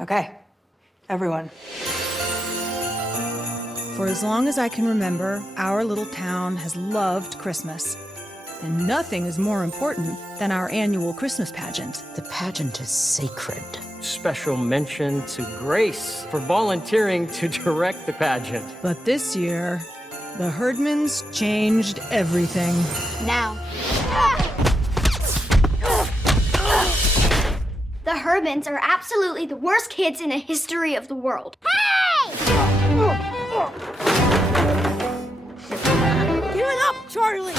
Okay, everyone. For as long as I can remember, our little town has loved Christmas. And nothing is more important than our annual Christmas pageant. The pageant is sacred. Special mention to Grace for volunteering to direct the pageant. But this year, the Herdmans changed everything. Now. The Herdmans are absolutely the worst kids in the history of the world. Hey! Give it up, Charlie!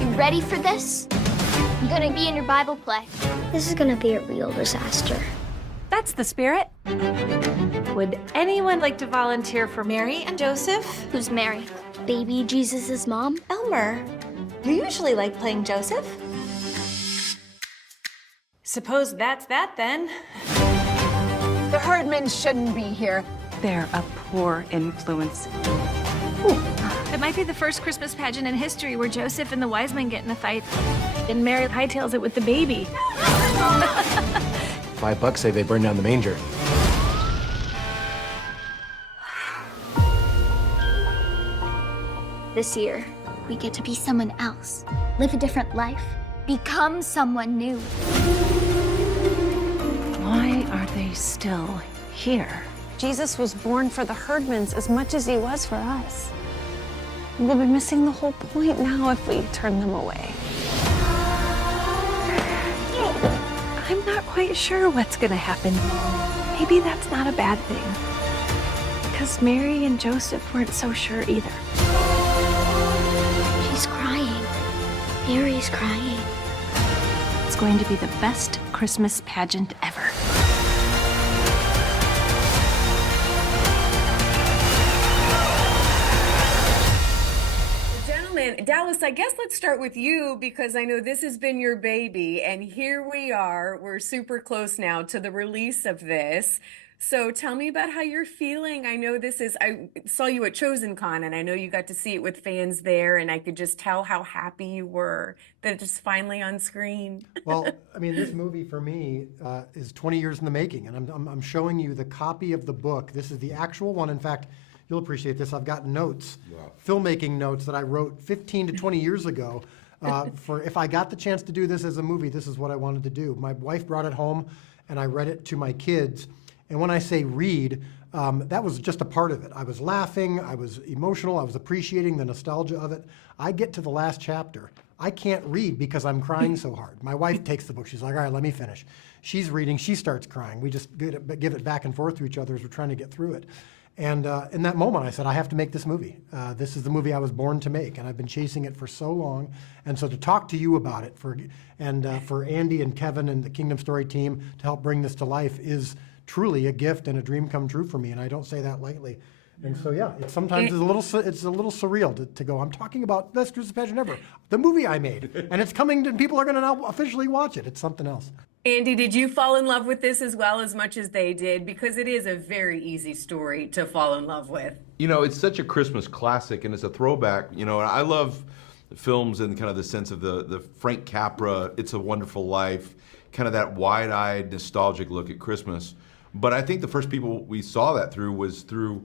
You ready for this? I'm gonna be in your Bible play. This is gonna be a real disaster. That's the spirit. Would anyone like to volunteer for Mary and Joseph? Who's Mary? Baby Jesus' mom? Elmer, you usually like playing Joseph. Suppose that's that then. The Herdmans shouldn't be here. They're a poor influence. It might be the first Christmas pageant in history where Joseph and the wise men get in a fight, and Mary hightails it with the baby. $5 say they burn down the manger. This year, we get to be someone else, live a different life, become someone new. Why are they still here? Jesus was born for the Herdmans as much as he was for us. We'll be missing the whole point now if we turn them away. I'm not quite sure what's gonna happen. Maybe that's not a bad thing. Because Mary and Joseph weren't so sure either. She's crying. Mary's crying. It's going to be the best Christmas pageant ever. Dallas, I guess let's start with you because I know this has been your baby, and here we are. We're super close now to the release of this. So tell me about how you're feeling. I know I saw you at Chosen Con, and I know you got to see it with fans there, and I could just tell how happy you were that it's finally on screen. Well, I mean, this movie for me is 20 years in the making, and I'm showing you the copy of the book. This is the actual one. In fact, you'll appreciate this. I've got notes, filmmaking notes that I wrote 15 to 20 years ago. For if I got the chance to do this as a movie, this is what I wanted to do. My wife brought it home, and I read it to my kids. And when I say read, that was just a part of it. I was laughing, I was emotional, I was appreciating the nostalgia of it. I get to the last chapter. I can't read because I'm crying so hard. My wife takes the book. She's like, all right, let me finish. She's reading, she starts crying. We just give it back and forth to each other as we're trying to get through it. And in that moment, I said, I have to make this movie. This is the movie I was born to make, and I've been chasing it for so long. And so to talk to you about it, for Andy and Kevin and the Kingdom Story team to help bring this to life is truly a gift and a dream come true for me, and I don't say that lightly. And so, yeah, it's a little surreal to go, I'm talking about Best Christmas Pageant Ever, the movie I made, and it's coming, and people are going to now officially watch it. It's something else. Andy, did you fall in love with this as well as much as they did? Because it is a very easy story to fall in love with. You know, it's such a Christmas classic, and it's a throwback. You know, and I love films in kind of the sense of the Frank Capra, It's a Wonderful Life, kind of that wide-eyed, nostalgic look at Christmas. But I think the first people we saw that through was through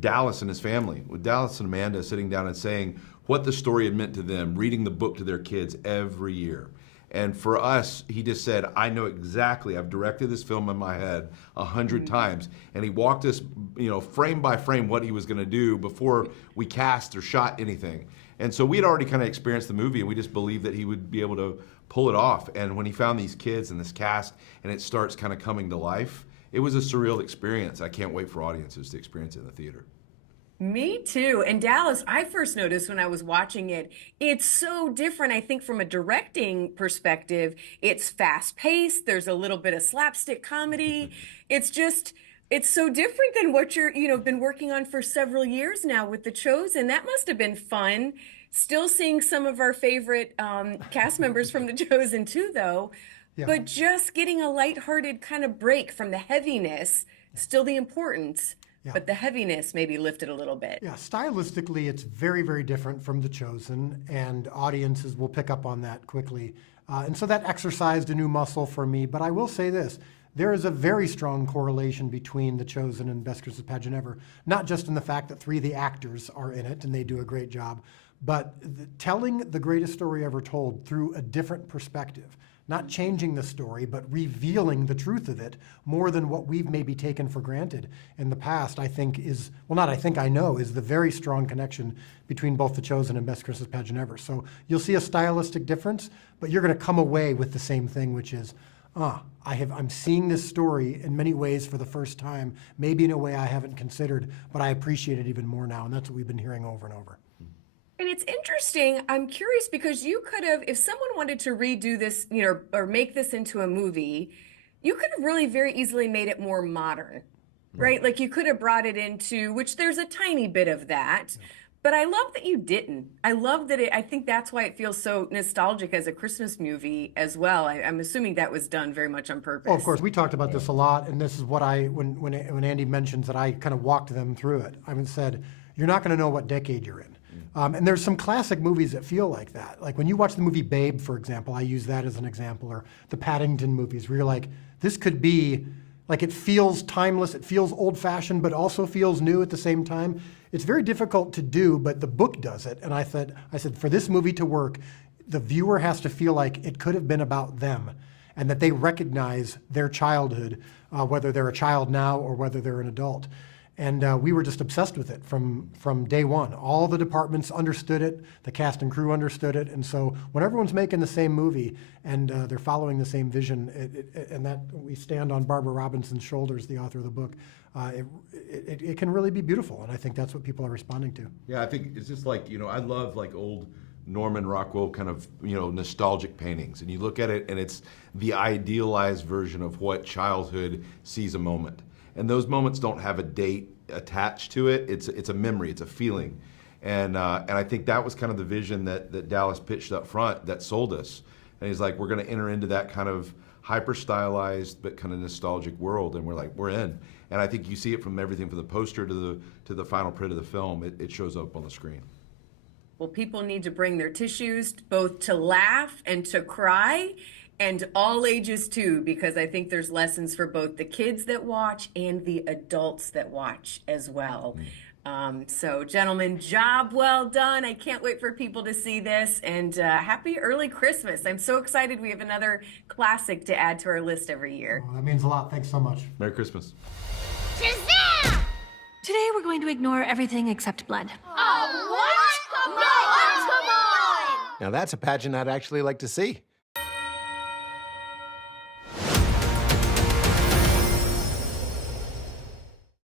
Dallas and his family, with Dallas and Amanda sitting down and saying what the story had meant to them, reading the book to their kids every year. And for us, he just said, I know exactly, I've directed this film in my head 100 times. And he walked us, you know, frame by frame what he was gonna do before we cast or shot anything. And so we had already kind of experienced the movie, and we just believed that he would be able to pull it off. And when he found these kids and this cast, and it starts kind of coming to life, it was a surreal experience. I can't wait for audiences to experience it in the theater. Me too. And Dallas, I first noticed when I was watching it, it's so different. I think from a directing perspective, it's fast paced. There's a little bit of slapstick comedy. It's so different than what you're, been working on for several years now with The Chosen. That must have been fun. Still seeing some of our favorite cast members from The Chosen too, though. Yeah. But just getting a lighthearted kind of break from the heaviness, still the importance. Yeah. But the heaviness maybe lifted a little bit. Yeah, stylistically, it's very, very different from The Chosen, and audiences will pick up on that quickly. And so that exercised a new muscle for me. But I will say this, there is a very strong correlation between The Chosen and Best Christmas Pageant Ever, not just in the fact that 3 of the actors are in it and they do a great job, but telling the greatest story ever told through a different perspective. Not changing the story, but revealing the truth of it more than what we've maybe taken for granted in the past, I think is, well, not I think, I know, is the very strong connection between both The Chosen and Best Christmas Pageant Ever. So you'll see a stylistic difference, but you're gonna come away with the same thing, which is, I'm seeing this story in many ways for the first time, maybe in a way I haven't considered, but I appreciate it even more now, and that's what we've been hearing over and over. And it's interesting. I'm curious because you could have, if someone wanted to redo this, you know, or make this into a movie, you could have really very easily made it more modern, right? Like you could have brought it into, which there's a tiny bit of that, but I love that you didn't. I love that I think that's why it feels so nostalgic as a Christmas movie as well. I'm assuming that was done very much on purpose. Oh, of course, we talked about this a lot, and this is what when Andy mentions that I kind of walked them through it. I said, you're not gonna know what decade you're in. And there's some classic movies that feel like that. Like when you watch the movie Babe, for example, I use that as an example, or the Paddington movies, where you're like, this could be, like it feels timeless, it feels old-fashioned, but also feels new at the same time. It's very difficult to do, but the book does it. And I said, for this movie to work, the viewer has to feel like it could have been about them, and that they recognize their childhood, whether they're a child now or whether they're an adult. And we were just obsessed with it from day one. All the departments understood it, the cast and crew understood it, and so when everyone's making the same movie and they're following the same vision, and that we stand on Barbara Robinson's shoulders, the author of the book, it can really be beautiful, and I think that's what people are responding to. Yeah, I think it's just like, you know, I love like old Norman Rockwell kind of, you know, nostalgic paintings, and you look at it and it's the idealized version of what childhood sees a moment. And those moments don't have a date attached to it. It's a memory, it's a feeling. And I think that was kind of the vision that Dallas pitched up front that sold us. And he's like, we're gonna enter into that kind of hyper stylized but kind of nostalgic world, and we're like, we're in. And I think you see it from everything from the poster to the final print of the film. It shows up on the screen. Well, people need to bring their tissues both to laugh and to cry, and all ages too, because I think there's lessons for both the kids that watch and the adults that watch as well. So gentlemen, job well done. I can't wait for people to see this, and happy early Christmas. I'm so excited we have another classic to add to our list every year. Oh, that means a lot. Thanks so much. Merry Christmas. Shazam! Today we're going to ignore everything except blood. Oh, what? Come on! Now that's a pageant I'd actually like to see.